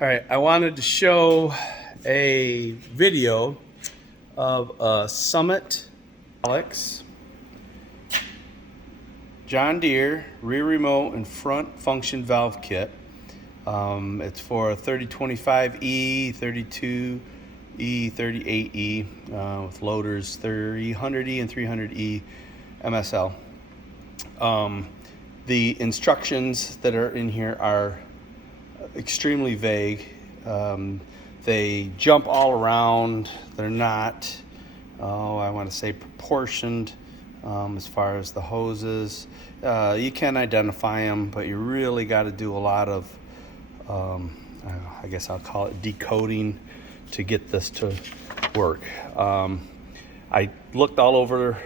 All right, I wanted to show a video of a Summit Alex John Deere rear remote and front function valve kit. It's for a 3025E, 32E, 38E with loaders 300E and 300E MSL. The instructions that are in here are extremely vague. They jump all around. They're not, I want to say, proportioned as far as the hoses. You can identify them, but you really got to do a lot of, I guess I'll call it decoding to get this to work. I looked all over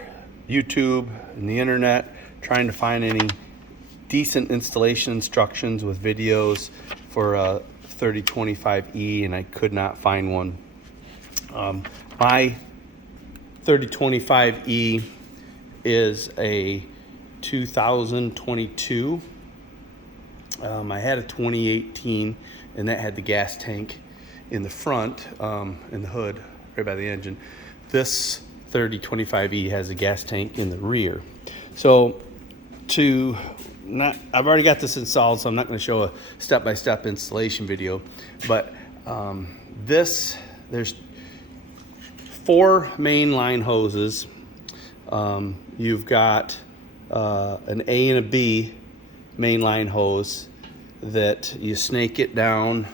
YouTube and the internet trying to find any decent installation instructions with videos for a 3025E, and I could not find one. My 3025E is a 2022. I had a 2018, and that had the gas tank in the front, in the hood, right by the engine. This 3025E has a gas tank in the rear. So I've already got this installed, so I'm not going to show a step-by-step installation video, but there's 4 main line hoses. You've got an A and a B main line hose that you snake it down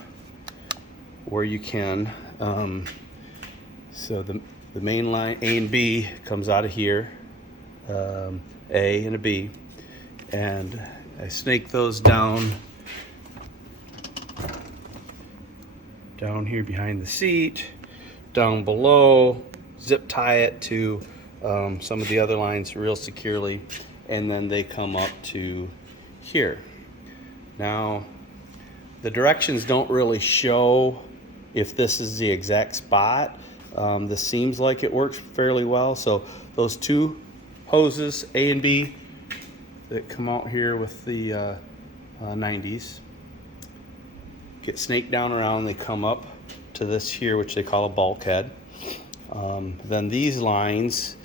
where you can. So the main line A and B comes out of here, A and a B, and I snake those down here behind the seat, down below, zip tie it to some of the other lines real securely, and then they come up to here. Now, the directions don't really show if this is the exact spot. This seems like it works fairly well. So those 2 hoses, A and B, that come out here with the 90s, get snaked down around. They come up to this here, which they call a bulkhead. Then these lines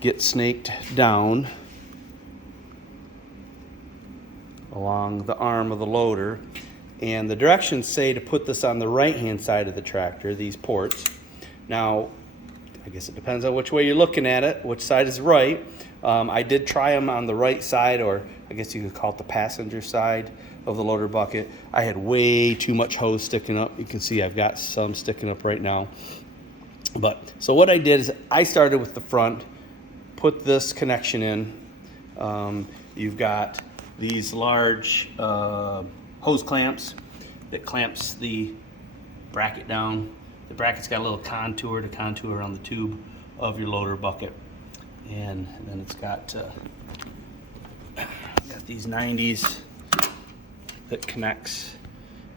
get snaked down along the arm of the loader, and the directions say to put this on the right hand side of the tractor, these ports. Now, I guess it depends on which way you're looking at it, which side is right. I did try them on the right side, or I guess you could call it the passenger side of the loader bucket. I had way too much hose sticking up. You can see I've got some sticking up right now. So what I did is I started with the front, put this connection in. You've got these large hose clamps that clamps the bracket down. The bracket's got a little contour to contour around the tube of your loader bucket. And then it's got these 90s that connects.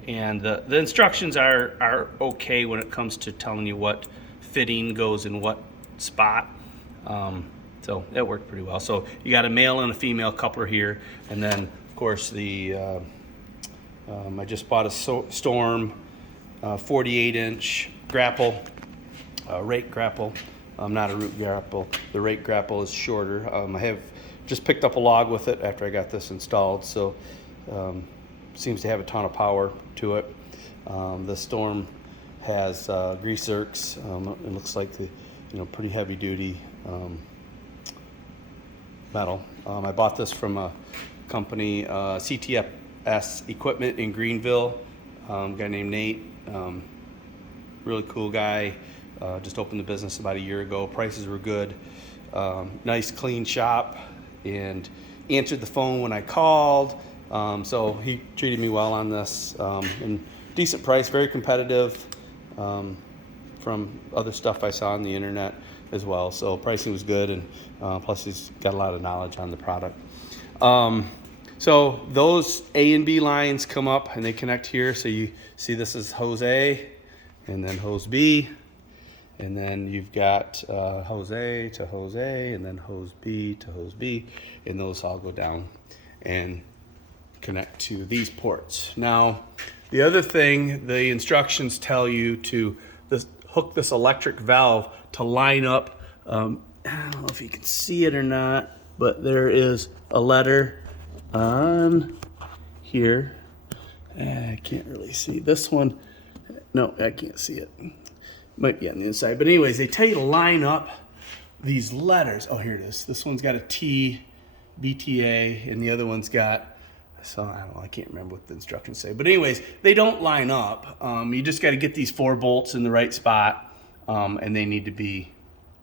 And the instructions are okay when it comes to telling you what fitting goes in what spot. So that worked pretty well. So you got a male and a female coupler here. And then, of course, I just bought a Storm 48-inch grapple, rake grapple. Not a root grapple. The rake grapple is shorter. I have just picked up a log with it after I got this installed, so seems to have a ton of power to it. The Storm has grease zerks. It looks like the pretty heavy duty metal. I bought this from a company, CTS Equipment in Greenville. A guy named Nate. Really cool guy. Just opened the business about a year ago. Prices were good. Nice clean shop, and answered the phone when I called. So he treated me well on this. And decent price, very competitive from other stuff I saw on the internet as well. So pricing was good, and plus he's got a lot of knowledge on the product. So those A and B lines come up and they connect here. So you see this is hose A, and then hose B. And then you've got hose A to hose A, and then hose B to hose B, and those all go down and connect to these ports. Now, The other thing, the instructions tell you to hook this electric valve to line up. I don't know if you can see it or not, but there is a letter on here. I can't really see this one. No, I can't see it. Might be on the inside. But anyways, they tell you to line up these letters. Oh, here it is. This one's got a T, BTA, and the other one's got, so I don't know, I can't remember what the instructions say. But anyways, they don't line up. You just got to get these 4 bolts in the right spot, and they need to be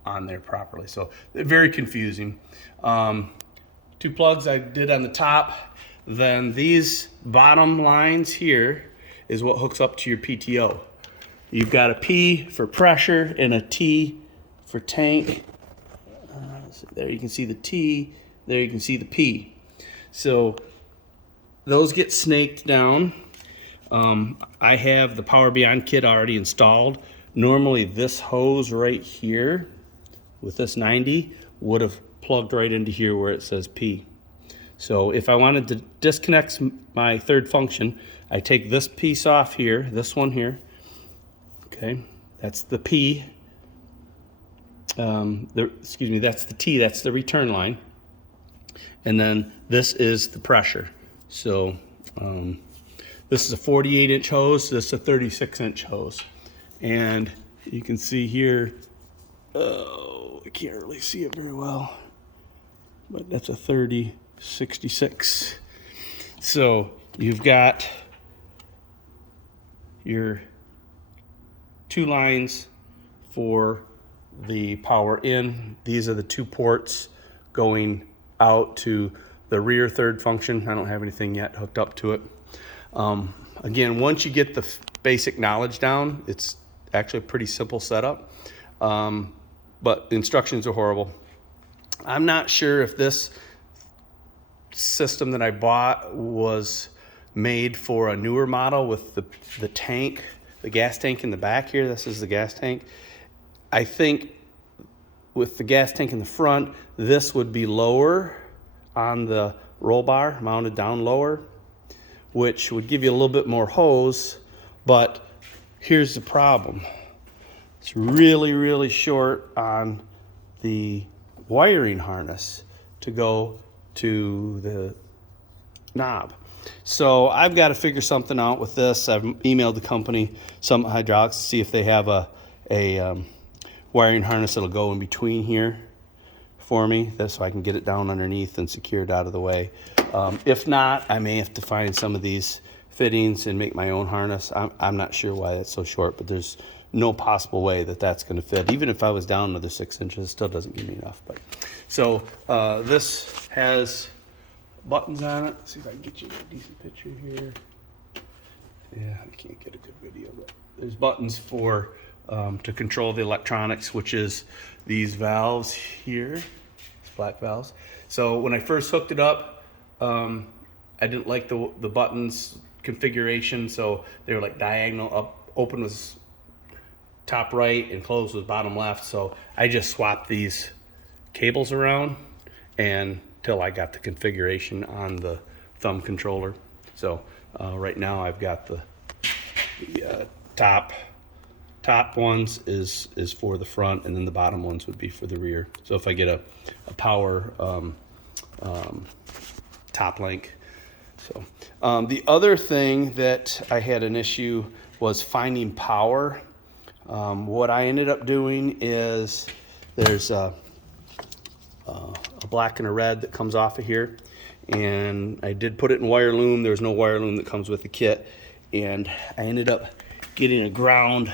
on there properly. So they're very confusing. 2 plugs I did on the top. Then these bottom lines here is what hooks up to your PTO. You've got a P for pressure and a T for tank. So there you can see the T, there you can see the P. So those get snaked down. I have the Power Beyond kit already installed. Normally this hose right here with this 90 would have plugged right into here where it says P. So if I wanted to disconnect my third function, I take this piece off here, this one here. Okay, that's the P. Excuse me, that's the T, that's the return line. And then this is the pressure. So this is a 48-inch hose, this is a 36-inch hose. And you can see here, oh, I can't really see it very well, but that's a 30-66. So you've got your 2 lines for the power in. These are the 2 ports going out to the rear third function. I don't have anything yet hooked up to it. Again, once you get the basic knowledge down, it's actually a pretty simple setup, but the instructions are horrible. I'm not sure if this system that I bought was made for a newer model with the tank, the gas tank in the back here. This is the gas tank. I think with the gas tank in the front, this would be lower on the roll bar, mounted down lower, which would give you a little bit more hose. But here's the problem. It's really, really short on the wiring harness to go to the knob. So I've got to figure something out with this. I've emailed the company, Summit Hydraulics, to see if they have a wiring harness that'll go in between here for me, so I can get it down underneath and secure it out of the way. If not, I may have to find some of these fittings and make my own harness. I'm not sure why it's so short, but there's no possible way that that's going to fit. Even if I was down another 6 inches, it still doesn't give me enough. But so this has buttons on it. Let's see if I can get you a decent picture here. Yeah, I can't get a good video, but there's buttons for to control the electronics, which is these valves here, these black valves. So when I first hooked it up, I didn't like the buttons configuration, so they were like diagonal. Up, open was top right and close was bottom left. So I just swapped these cables around until I got the configuration on the thumb controller. So right now I've got the top ones is for the front, and then the bottom ones would be for the rear. So if I get a power top link. So the other thing that I had an issue was finding power. What I ended up doing is there's a black and a red that comes off of here, and I did put it in wire loom. There's no wire loom that comes with the kit, and I ended up getting a ground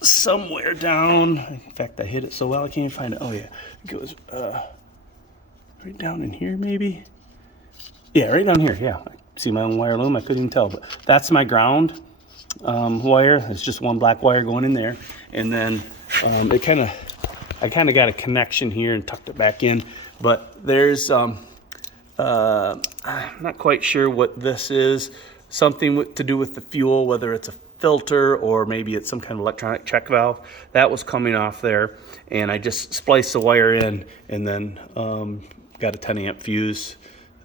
somewhere down. In fact, I hit it so well I can't find it. Oh yeah, it goes right down in here maybe. Yeah, right down here. Yeah, see my own wire loom. I couldn't even tell, but that's my ground wire. It's just one black wire going in there, and then I kind of got a connection here and tucked it back in. But there's I'm not quite sure what this is. Something to do with the fuel, whether it's a filter or maybe it's some kind of electronic check valve. That was coming off there, and I just spliced the wire in, and then got a 10 amp fuse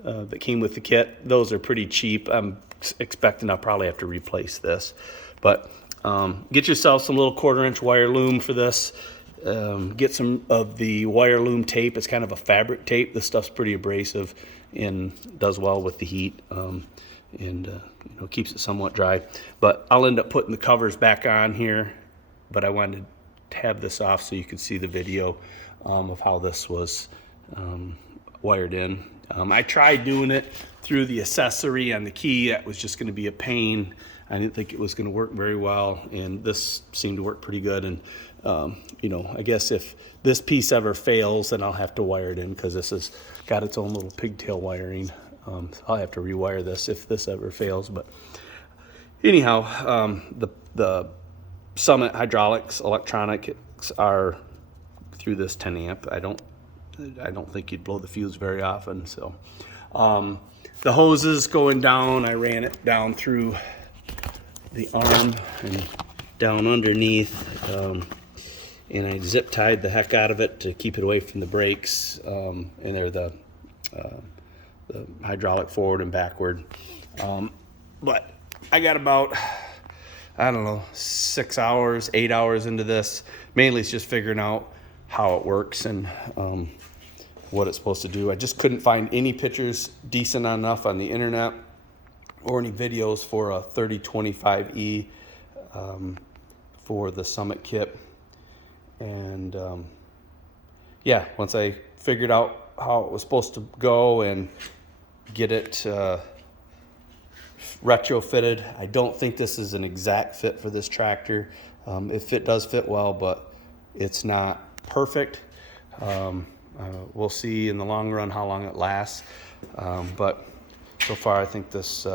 that came with the kit. Those are pretty cheap. I'm expecting I'll probably have to replace this. But get yourself some little 1/4-inch wire loom for this. Get some of the wire loom tape. It's kind of a fabric tape. This stuff's pretty abrasive and does well with the heat, and you know, keeps it somewhat dry. But I'll end up putting the covers back on here, but I wanted to have this off so you could see the video of how this was wired in. I tried doing it through the accessory on the key. That was just going to be a pain. I didn't think it was going to work very well, and this seemed to work pretty good. And you know, I guess if this piece ever fails, then I'll have to wire it in, because this has got its own little pigtail wiring. So I'll have to rewire this if this ever fails. But anyhow, the Summit hydraulics electronics are through this 10 amp. I don't think you'd blow the fuse very often. So the hoses going down, I ran it down through the arm and down underneath, and I zip tied the heck out of it to keep it away from the brakes, and they're the hydraulic forward and backward. But I got about, I don't know, 6 hours, 8 hours into this. Mainly it's just figuring out how it works and what it's supposed to do. I just couldn't find any pictures decent enough on the internet or any videos for a 3025E for the Summit kit. And yeah, once I figured out how it was supposed to go and get it retrofitted, I don't think this is an exact fit for this tractor. It does fit well, but it's not perfect. We'll see in the long run how long it lasts. But so far, I think this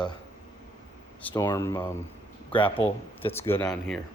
Storm grapple fits good on here.